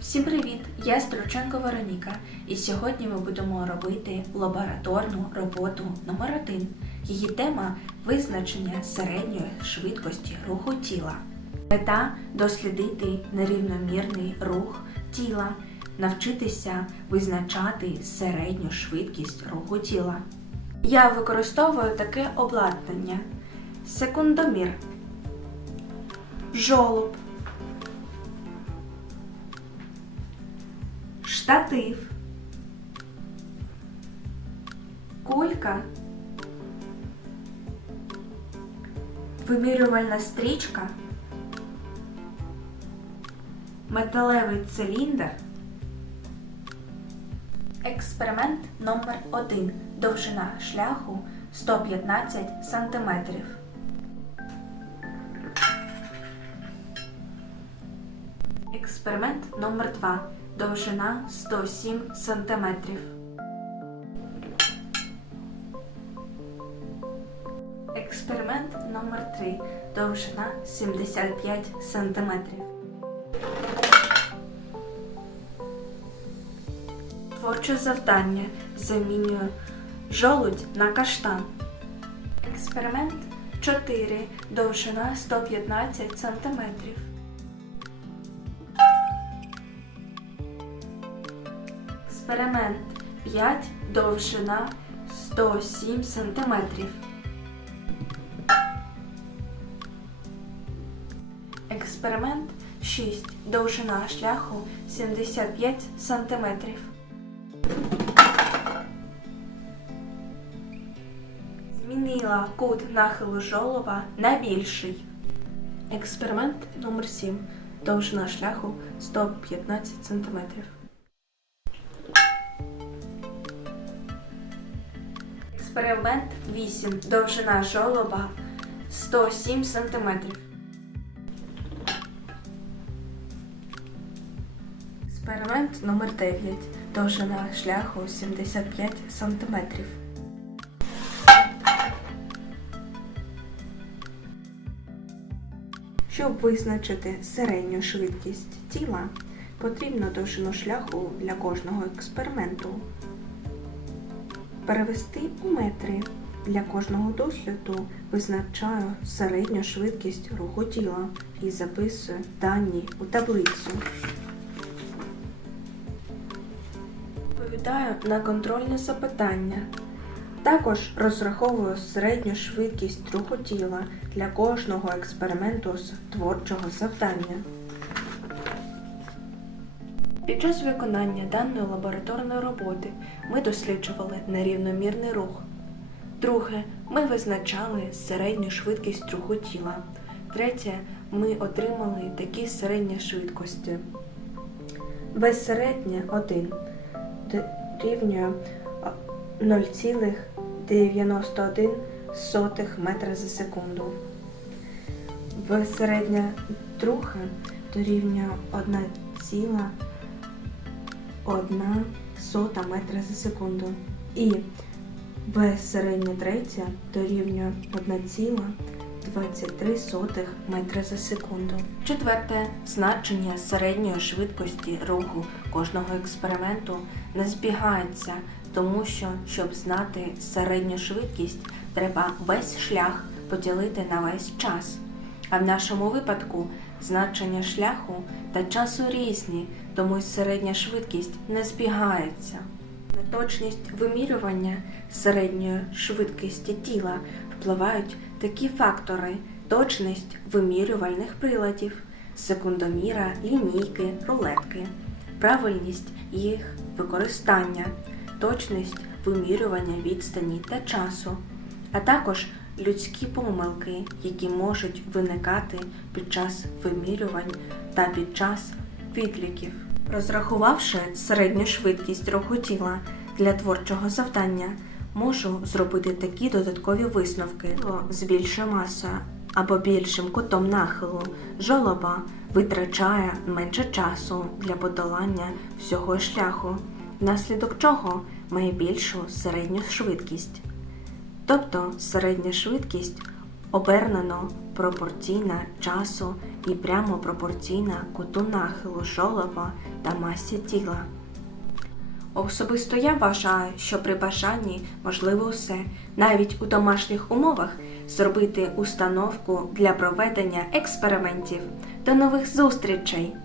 Всім привіт! Я Струченко Вероніка, і сьогодні ми будемо робити лабораторну роботу номер 1 Її тема визначення середньої швидкості руху тіла. Мета дослідити нерівномірний рух тіла, навчитися визначати середню швидкість руху тіла. Я використовую таке обладнання: секундомір, жолоб. Штатив, кулька, вимірювальна стрічка, металевий циліндр. Експеримент номер 1 Довжина шляху 115 см. Експеримент номер 2 Довжина 107 см. Експеримент номер 3 Довжина 75 см. Творче завдання. Замінюю жолудь на каштан. Експеримент 4. Довжина 115 см. Експеримент 5. Довжина 107 см. Експеримент 6. Довжина шляху 75 см. Змінила кут нахилу жолоба на більший. Експеримент номер 7. Довжина шляху 115 см. Експеримент 8. Довжина жолоба 107 см. Експеримент номер 9. Довжина шляху 75 см. Щоб визначити середню швидкість тіла, потрібно довжину шляху для кожного експерименту перевести у метри. Для кожного досліду визначаю середню швидкість руху тіла і записую дані у таблицю. Відповідаю на контрольне запитання. Також розраховую середню швидкість руху тіла для кожного експерименту з творчого завдання. Під час виконання даної лабораторної роботи ми досліджували нерівномірний рух. Друге, ми визначали середню швидкість руху тіла. Третє, ми отримали такі середні швидкості. Безсередня 1 дорівнює 0,91 метра за секунду. Безсередня друга дорівнює 1,1 1 сота метра за секунду. І безсередня третя дорівнює 1,23 метра за секунду. Четверте значення середньої швидкості руху кожного експерименту не збігається, тому що, щоб знати середню швидкість, треба весь шлях поділити на весь час. А в нашому випадку значення шляху та часу різні, тому й середня швидкість не збігається. Точність вимірювання середньої швидкості тіла впливають такі фактори: точність вимірювальних приладів, секундоміра, лінійки, рулетки, правильність їх використання, точність вимірювання відстані та часу, а також людські помилки, які можуть виникати під час вимірювань та під час відліків. Розрахувавши середню швидкість руху тіла для творчого завдання, можу зробити такі додаткові висновки з більшою масою або більшим кутом нахилу жолоба витрачає менше часу для подолання всього шляху, внаслідок чого має більшу середню швидкість. Тобто середня швидкість обернено пропорційна часу і прямо пропорційна куту нахилу жолоба та масі тіла. Особисто я вважаю, що при бажанні можливо все, навіть у домашніх умовах, зробити установку для проведення експериментів. До нових зустрічей!